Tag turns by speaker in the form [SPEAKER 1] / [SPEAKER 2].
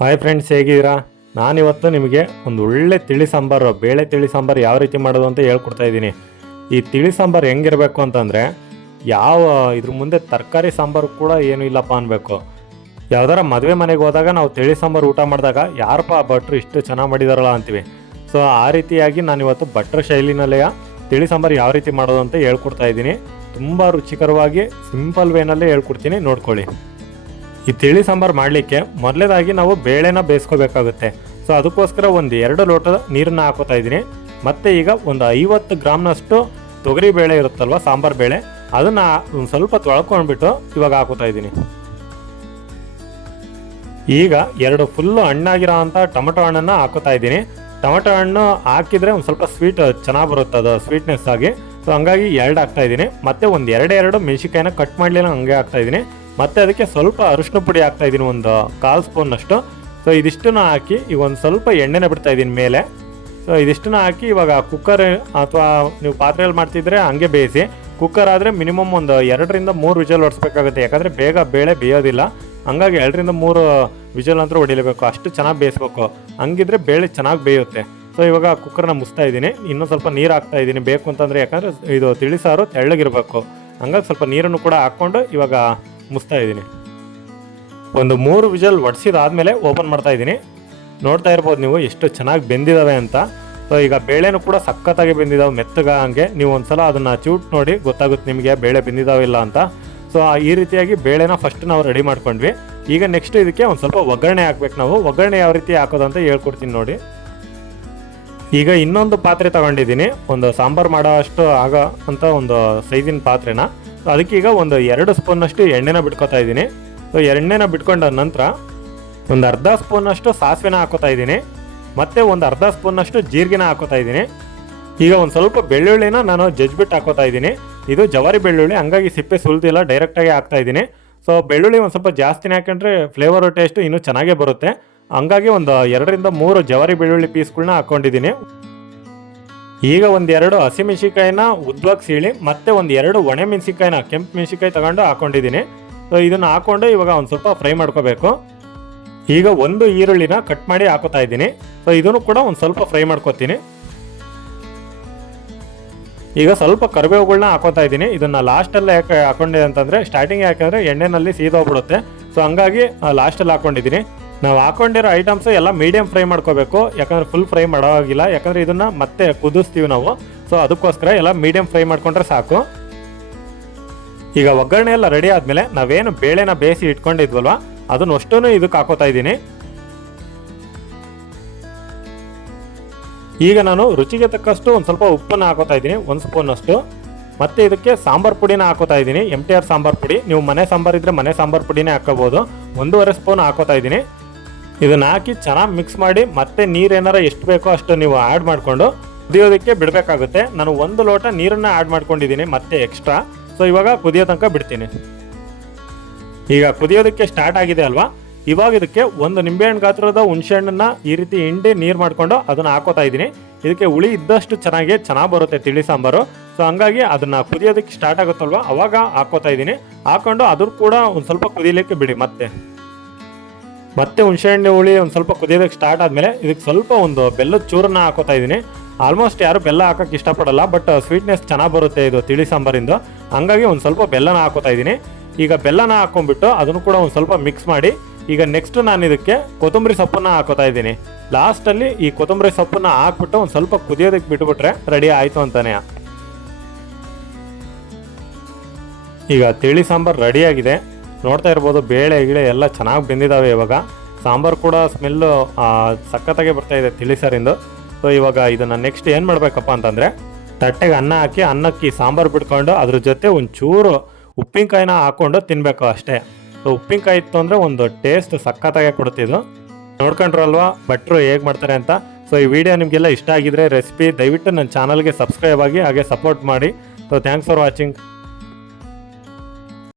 [SPEAKER 1] Hi friends ಹೇಗಿದ್ದೀರಾ? ನಾನಿವತ್ತು ನಿಮಗೆ ಒಂದು ಒಳ್ಳೆ ತಿಳಿ ಸಾಂಬಾರು, ಬೇಳೆ ತಿಳಿ ಸಾಂಬಾರು ಯಾವ ರೀತಿ ಮಾಡೋದು ಅಂತ ಹೇಳ್ಕೊಡ್ತಾ ಇದ್ದೀನಿ. ಈ ತಿಳಿ ಸಾಂಬಾರು ಹೆಂಗಿರಬೇಕು ಅಂತಂದರೆ, ಯಾವ ಇದ್ರ ಮುಂದೆ ತರಕಾರಿ ಸಾಂಬಾರು ಕೂಡ ಏನೂ ಇಲ್ಲಪ್ಪ ಅನ್ಬೇಕು. ಯಾವ್ದಾರ ಮದುವೆ ಮನೆಗೆ ಹೋದಾಗ ನಾವು ತಿಳಿ ಸಾಂಬಾರು ಊಟ ಮಾಡಿದಾಗ ಯಾರಪ್ಪ ಭಟ್ರು ಇಷ್ಟು ಚೆನ್ನಾಗಿ ಮಾಡಿದಾರಲ್ಲ ಅಂತೀವಿ. ಸೊ ಆ ರೀತಿಯಾಗಿ ನಾನು ಇವತ್ತು ಭಟ್ರ ಶೈಲಿನಲ್ಲೇ ತಿಳಿ ಸಾಂಬಾರು ಯಾವ ರೀತಿ ಮಾಡೋದು ಅಂತ ಹೇಳ್ಕೊಡ್ತಾ ಇದ್ದೀನಿ. ತುಂಬ ರುಚಿಕರವಾಗಿ ಸಿಂಪಲ್ ವೇನಲ್ಲೇ ಹೇಳ್ಕೊಡ್ತೀನಿ. ನೋಡ್ಕೊಳ್ಳಿ. ಈ ತಿಳಿ ಸಾಂಬಾರು ಮಾಡಲಿಕ್ಕೆ ಮೊದಲೇದಾಗಿ ನಾವು ಬೇಳೆನ ಬೇಯಿಸ್ಕೋಬೇಕಾಗುತ್ತೆ. ಸೊ ಅದಕ್ಕೋಸ್ಕರ ಒಂದು ಎರಡು ಲೋಟ ನೀರನ್ನ ಹಾಕೋತಾ ಇದ್ದೀನಿ. ಮತ್ತು ಈಗ ಒಂದು ಐವತ್ತು ಗ್ರಾಮ್ನಷ್ಟು ತೊಗರಿ ಬೇಳೆ ಇರುತ್ತಲ್ವ, ಸಾಂಬಾರು ಬೇಳೆ, ಅದನ್ನು ಒಂದು ಸ್ವಲ್ಪ ತೊಳ್ಕೊಂಡ್ಬಿಟ್ಟು ಇವಾಗ ಹಾಕೋತಾ ಇದ್ದೀನಿ. ಈಗ ಎರಡು ಫುಲ್ಲು ಹಣ್ಣಾಗಿರೋ ಅಂಥ ಟೊಮೆಟೊ ಹಣ್ಣನ್ನ ಹಾಕೋತಾ ಇದ್ದೀನಿ. ಟೊಮೆಟೊ ಹಣ್ಣು ಹಾಕಿದರೆ ಒಂದು ಸ್ವಲ್ಪ ಸ್ವೀಟ್ ಚೆನ್ನಾಗಿ ಬರುತ್ತೆ ಅದು ಸ್ವೀಟ್ನೆಸ್ ಆಗಿ. ಸೊ ಹಂಗಾಗಿ ಎರಡು ಹಾಕ್ತಾ ಇದ್ದೀನಿ. ಮತ್ತು ಒಂದು ಎರಡು ಮೆಣಸಿಕಾಯಿನ ಕಟ್ ಮಾಡಲಿಲ್ಲ, ಹಂಗೆ ಹಾಕ್ತಾ ಇದ್ದೀನಿ. ಮತ್ತೆ ಅದಕ್ಕೆ ಸ್ವಲ್ಪ ಅರಿಶಿನ ಪುಡಿ ಹಾಕ್ತಾ ಇದ್ದೀನಿ, ಒಂದು ಸ್ಪೂನ್ ಸ್ಪೂನಷ್ಟು ಸೊ ಇದಿಷ್ಟನ್ನು ಹಾಕಿ, ಈಗ ಒಂದು ಸ್ವಲ್ಪ ಎಣ್ಣೆನ ಬಿಡ್ತಾ ಇದ್ದೀನಿ ಮೇಲೆ. ಸೊ ಇದಿಷ್ಟನ್ನು ಹಾಕಿ, ಇವಾಗ ಕುಕ್ಕರ್ ಅಥವಾ ನೀವು ಪಾತ್ರೆಯಲ್ಲಿ ಮಾಡ್ತಿದ್ರೆ ಹಂಗೆ ಬೇಯಿಸಿ. ಕುಕ್ಕರ್ ಆದರೆ ಮಿನಿಮಮ್ ಒಂದು ಎರಡರಿಂದ ಮೂರು ವಿಜಲ್ ಹೊಡಿಸ್ಬೇಕಾಗುತ್ತೆ ಯಾಕಂದರೆ ಬೇಗ ಬೇಳೆ ಬೇಯೋದಿಲ್ಲ. ಹಂಗಾಗಿ ಎರಡರಿಂದ ಮೂರು ವಿಜಲ್ ಅಂತ ಹೊಡಿಲೇಬೇಕು. ಅಷ್ಟು ಚೆನ್ನಾಗಿ ಬೇಯಿಸ್ಬೇಕು. ಹಂಗಿದ್ರೆ ಬೇಳೆ ಚೆನ್ನಾಗಿ ಬೇಯುತ್ತೆ. ಸೊ ಇವಾಗ ಕುಕ್ಕರ್ನ ಮುಸ್ತಾ ಇದ್ದೀನಿ. ಇನ್ನೂ ಸ್ವಲ್ಪ ನೀರು ಹಾಕ್ತಾ ಇದ್ದೀನಿ. ಬೇಕು ಅಂತಂದರೆ ಯಾಕಂದರೆ ಇದು ತಿಳಿಸಾರು ತೆಳ್ಳಗಿರಬೇಕು. ಹಂಗಾಗಿ ಸ್ವಲ್ಪ ನೀರನ್ನು ಕೂಡ ಹಾಕ್ಕೊಂಡು ಇವಾಗ ಮುಸ್ತಾ ಇದ್ದೀನಿ. ಒಂದು ಮೂರು ವಿಜಲ್ ಒಡಿಸಿದಾದ್ಮೇಲೆ ಓಪನ್ ಮಾಡ್ತಾ ಇದ್ದೀನಿ. ನೋಡ್ತಾ ಇರ್ಬೋದು ನೀವು ಎಷ್ಟು ಚೆನ್ನಾಗಿ ಬೆಂದಿದ್ದಾವೆ ಅಂತ. ಸೊ ಈಗ ಬೇಳೆನೂ ಕೂಡ ಸಖತ್ತಾಗಿ ಬೆಂದಿದಾವೆ, ಮೆತ್ತಗ ಹಂಗೆ. ನೀವು ಒಂದ್ಸಲ ಅದನ್ನು ಚೂಟ್ ನೋಡಿ ಗೊತ್ತಾಗುತ್ತೆ ನಿಮಗೆ ಬೇಳೆ ಬೆಂದಿದಾವಿಲ್ಲ ಅಂತ. ಸೊ ಈ ರೀತಿಯಾಗಿ ಬೇಳೆನ ಫಸ್ಟ್ ನಾವು ರೆಡಿ ಮಾಡ್ಕೊಂಡ್ವಿ. ಈಗ ನೆಕ್ಸ್ಟ್ ಇದಕ್ಕೆ ಒಂದು ಸ್ವಲ್ಪ ಒಗ್ಗರಣೆ ಹಾಕ್ಬೇಕು ನಾವು. ಒಗ್ಗರಣೆ ಯಾವ ರೀತಿ ಹಾಕೋದು ಅಂತ ಹೇಳ್ಕೊಡ್ತೀನಿ ನೋಡಿ. ಈಗ ಇನ್ನೊಂದು ಪಾತ್ರೆ ತಗೊಂಡಿದ್ದೀನಿ. ಒಂದು ಸಾಂಬಾರು ಮಾಡೋ ಅಷ್ಟು ಆಗ ಅಂತ ಒಂದು ಸೈಜಿನ ಪಾತ್ರೆನ. ಅದಕ್ಕೀಗ ಒಂದು ಎರಡು ಸ್ಪೂನಷ್ಟು ಎಣ್ಣೆನ ಬಿಟ್ಕೋತಾ ಇದ್ದೀನಿ. ಸೊ ಎಣ್ಣೆನ ಬಿಟ್ಕೊಂಡ ನಂತರ ಒಂದು ಅರ್ಧ ಸ್ಪೂನಷ್ಟು ಸಾಸಿವೆನ ಹಾಕೋತಾ ಇದ್ದೀನಿ. ಮತ್ತೆ ಒಂದು ಅರ್ಧ ಸ್ಪೂನಷ್ಟು ಜೀರಿಗೆನ ಹಾಕೋತಾ ಇದ್ದೀನಿ. ಈಗ ಒಂದು ಸ್ವಲ್ಪ ಬೆಳ್ಳುಳ್ಳಿನ ನಾನು ಜಜ್ಬಿಟ್ಟು ಹಾಕೋತಾ ಇದ್ದೀನಿ. ಇದು ಜವಾರಿ ಬೆಳ್ಳುಳ್ಳಿ, ಹಂಗಾಗಿ ಸಿಪ್ಪೆ ಸುಲ್ದಿಲ್ಲ ಡೈರೆಕ್ಟಾಗಿ ಹಾಕ್ತಾ ಇದ್ದೀನಿ. ಸೊ ಬೆಳ್ಳುಳ್ಳಿ ಒಂದು ಸ್ವಲ್ಪ ಜಾಸ್ತಿನೇ ಹಾಕೊಂಡ್ರೆ ಫ್ಲೇವರ್ ಟೇಸ್ಟ್ ಇನ್ನೂ ಚೆನ್ನಾಗೇ ಬರುತ್ತೆ. ಹಂಗಾಗಿ ಒಂದು ಎರಡರಿಂದ ಮೂರು ಜವಾರಿ ಬೆಳ್ಳುಳ್ಳಿ ಪೀಸ್ಗಳನ್ನ ಹಾಕೊಂಡಿದ್ದೀನಿ. ಈಗ ಒಂದೆರಡು ಹಸಿಮೆಣಸಿಕಾಯಿನ ಉದ್ವಾಗಿ ಸೀಳಿ, ಮತ್ತೆ ಒಂದು ಎರಡು ಒಣೆ ಮೆಣಸಿಕಾಯಿನ ಕೆಂಪು ಮೆಣಸಿಕಾಯಿ ತಗೊಂಡು ಹಾಕೊಂಡಿದ್ದೀನಿ. ಸೊ, ಇದನ್ನು ಹಾಕೊಂಡು ಇವಾಗ ಒಂದು ಸ್ವಲ್ಪ ಫ್ರೈ ಮಾಡ್ಕೋಬೇಕು. ಈಗ ಒಂದು ಈರುಳ್ಳಿನ ಕಟ್ ಮಾಡಿ ಹಾಕೋತಾ ಇದ್ದೀನಿ. ಸೊ, ಇದನ್ನು ಕೂಡ ಒಂದು ಸ್ವಲ್ಪ ಫ್ರೈ ಮಾಡ್ಕೋತೀನಿ. ಈಗ ಸ್ವಲ್ಪ ಕರಿಬೇವುಗಳನ್ನ ಹಾಕೋತಾ ಇದ್ದೀನಿ. ಇದನ್ನು ಲಾಸ್ಟಲ್ಲಿ ಯಾಕೆ ಹಾಕೊಂಡೆ ಅಂತಂದರೆ ಸ್ಟಾರ್ಟಿಂಗ್ ಯಾಕೆಂದರೆ ಎಣ್ಣೆನಲ್ಲಿ ಸೀದೋಗ್ಬಿಡುತ್ತೆ. ಸೊ, ಹಂಗಾಗಿ ಲಾಸ್ಟಲ್ಲಿ ಹಾಕೊಂಡಿದ್ದೀನಿ. ನಾವು ಹಾಕೊಂಡಿರೋ ಐಟಮ್ಸ್ ಎಲ್ಲ ಮೀಡಿಯಂ ಫ್ರೈ ಮಾಡ್ಕೋಬೇಕು. ಯಾಕಂದ್ರೆ ಫುಲ್ ಫ್ರೈ ಮಾಡೋವಾಗಿಲ್ಲ. ಯಾಕಂದ್ರೆ ಇದನ್ನ ಮತ್ತೆ ಕುದಿಸ್ತೀವಿ ನಾವು. ಸೊ ಅದಕ್ಕೋಸ್ಕರ ಎಲ್ಲ ಮೀಡಿಯಂ ಫ್ರೈ ಮಾಡ್ಕೊಂಡ್ರೆ ಸಾಕು. ಈಗ ಒಗ್ಗರಣೆ ಎಲ್ಲ ರೆಡಿ ಆದ್ಮೇಲೆ ನಾವೇನು ಬೇಳೆನ ಬೇಯಿಸಿ ಇಟ್ಕೊಂಡಿದ್ವಲ್ವ? ಅದನ್ನ ಅಷ್ಟೂ ಇದಕ್ಕೆ ಹಾಕೋತಾ ಇದ್ದೀನಿ. ಈಗ ನಾನು ರುಚಿಗೆ ತಕ್ಕಷ್ಟು ಒಂದು ಸ್ವಲ್ಪ ಉಪ್ಪನ್ನು ಹಾಕೋತಾ ಇದ್ದೀನಿ. ಒಂದು ಸ್ಪೂನ್ ಅಷ್ಟು. ಮತ್ತೆ ಇದಕ್ಕೆ ಸಾಂಬಾರ್ ಪುಡಿನ ಹಾಕೋತಾ ಇದ್ದೀನಿ. ಎಂ ಟಿ ಆರ್ ಸಾಂಬಾರ್ ಪುಡಿ. ನೀವು ಮನೆ ಸಾಂಬಾರ್ ಇದ್ರೆ ಮನೆ ಸಾಂಬಾರ್ ಪುಡಿನೇ ಹಾಕೋಬಹುದು. ಒಂದೂವರೆ ಸ್ಪೂನ್ ಹಾಕೋತಾ ಇದ್ದೀನಿ. ಇದನ್ನ ಹಾಕಿ ಚೆನ್ನಾಗಿ ಮಿಕ್ಸ್ ಮಾಡಿ ಮತ್ತೆ ನೀರೇನಾರ ಎಷ್ಟು ಬೇಕೋ ಅಷ್ಟು ನೀವು ಆ್ಯಡ್ ಮಾಡಿಕೊಂಡು ಕುದಿಯೋದಕ್ಕೆ ಬಿಡಬೇಕಾಗುತ್ತೆ. ನಾನು ಒಂದು ಲೋಟ ನೀರನ್ನ ಆ್ಯಡ್ ಮಾಡ್ಕೊಂಡಿದ್ದೀನಿ, ಮತ್ತೆ ಎಕ್ಸ್ಟ್ರಾ ಸೊ ಇವಾಗ ಕುದಿಯೋ ತನಕ ಬಿಡ್ತೀನಿ. ಈಗ ಕುದಿಯೋದಕ್ಕೆ ಸ್ಟಾರ್ಟ್ ಆಗಿದೆ ಅಲ್ವಾ? ಇವಾಗ ಇದಕ್ಕೆ ಒಂದು ನಿಂಬೆಹಣ್ಣು ಗಾತ್ರದ ಹುಣಸೆಹಣ್ಣನ್ನ ಈ ರೀತಿ ಹಿಂಡಿ ನೀರು ಮಾಡ್ಕೊಂಡು ಅದನ್ನ ಹಾಕೋತಾ ಇದ್ದೀನಿ. ಇದಕ್ಕೆ ಹುಳಿ ಇದ್ದಷ್ಟು ಚೆನ್ನಾಗಿ ಚೆನ್ನಾಗಿ ಬರುತ್ತೆ ತಿಳಿ ಸಾಂಬಾರು. ಸೊ ಹಂಗಾಗಿ ಅದನ್ನ ಕುದಿಯೋದಕ್ಕೆ ಸ್ಟಾರ್ಟ್ ಆಗುತ್ತಲ್ವಾ? ಅವಾಗ ಹಾಕೋತಾ ಇದ್ದೀನಿ. ಹಾಕೊಂಡು ಅದ್ರ ಕೂಡ ಒಂದು ಸ್ವಲ್ಪ ಕುದಿಲಿಕ್ಕೆ ಬಿಡಿ ಮತ್ತೆ. ಮತ್ತೆ ಹುಣಸೆಹಣ್ಣು ಹುಳಿ ಒಂದು ಸ್ವಲ್ಪ ಕುದಿಯೋದಕ್ಕೆ ಸ್ಟಾರ್ಟ್ ಆದಮೇಲೆ ಇದಕ್ಕೆ ಸ್ವಲ್ಪ ಒಂದು ಬೆಲ್ಲದ ಚೂರನ್ನ ಹಾಕೋತಾ ಇದ್ದೀನಿ ಆಲ್ಮೋಸ್ಟ್ ಯಾರು ಬೆಲ್ಲ ಹಾಕಕ್ಕೆ ಇಷ್ಟಪಡಲ್ಲ ಬಟ್ ಸ್ವೀಟ್ನೆಸ್ ಚೆನ್ನಾಗಿ ಬರುತ್ತೆ ಇದು ತಿಳಿ ಸಾಂಬಾರಿಂದ. ಹಂಗಾಗಿ ಒಂದು ಸ್ವಲ್ಪ ಬೆಲ್ಲನ ಹಾಕೋತಾ ಇದ್ದೀನಿ ಈಗ ಬೆಲ್ಲನ ಹಾಕೊಂಡ್ಬಿಟ್ಟು ಅದನ್ನು ಕೂಡ ಒಂದು ಸ್ವಲ್ಪ ಮಿಕ್ಸ್ ಮಾಡಿ, ಈಗ ನೆಕ್ಸ್ಟ್ ನಾನು ಇದಕ್ಕೆ ಕೊತ್ತಂಬರಿ ಸೊಪ್ಪನ್ನು ಹಾಕೋತಾ ಇದ್ದೀನಿ ಲಾಸ್ಟಲ್ಲಿ ಈ ಕೊತ್ತಂಬರಿ ಸೊಪ್ಪನ್ನು ಹಾಕ್ಬಿಟ್ಟು ಒಂದು ಸ್ವಲ್ಪ ಕುದಿಯೋದಕ್ಕೆ ಬಿಟ್ಬಿಟ್ರೆ ರೆಡಿ ಆಯಿತು ಅಂತಾನೆ. ಈಗ ತಿಳಿ ಸಾಂಬಾರು ರೆಡಿಯಾಗಿದೆ ನೋಡ್ತಾ ಇರ್ಬೋದು, ಬೇಳೆ, ಗಿಳೆ ಎಲ್ಲ ಚೆನ್ನಾಗಿ ಬೆಂದಿದ್ದಾವೆ ಇವಾಗ. ಸಾಂಬಾರು ಕೂಡ ಸ್ಮೆಲ್ಲು ಸಖತ್ತಾಗೆ ಬರ್ತಾ ಇದೆ ತಿಳಿ ಸಾರಿಂದು ಸೊ ಇವಾಗ ಇದನ್ನು ನೆಕ್ಸ್ಟ್ ಏನು ಮಾಡಬೇಕಪ್ಪ ಅಂತಂದರೆ, ತಟ್ಟೆಗೆ ಅನ್ನ ಹಾಕಿ, ಅನ್ನಕ್ಕೆ ಸಾಂಬಾರು ಬಿಟ್ಕೊಂಡು ಅದ್ರ ಜೊತೆ ಒಂಚೂರು ಉಪ್ಪಿನಕಾಯಿನ ಹಾಕ್ಕೊಂಡು ತಿನ್ನಬೇಕು ಅಷ್ಟೇ. ಸೊ ಉಪ್ಪಿನಕಾಯಿ ಇತ್ತು ಅಂದರೆ ಒಂದು ಟೇಸ್ಟ್ ಸಖತ್ತಾಗೆ ಕೊಡ್ತಿದ್ದು ನೋಡ್ಕೊಂಡ್ರಲ್ವಾ? ಭಟ್ರು ಹೇಗೆ ಮಾಡ್ತಾರೆ ಅಂತ? ಸೊ ಈ ವಿಡಿಯೋ ನಿಮಗೆಲ್ಲ ಇಷ್ಟ ಆಗಿದ್ರೆ ರೆಸಿಪಿ ದಯವಿಟ್ಟು ನನ್ನ ಚಾನಲ್ಗೆ ಸಬ್ಸ್ಕ್ರೈಬ್ ಆಗಿ, ಹಾಗೆ ಸಪೋರ್ಟ್ ಮಾಡಿ. So thanks for watching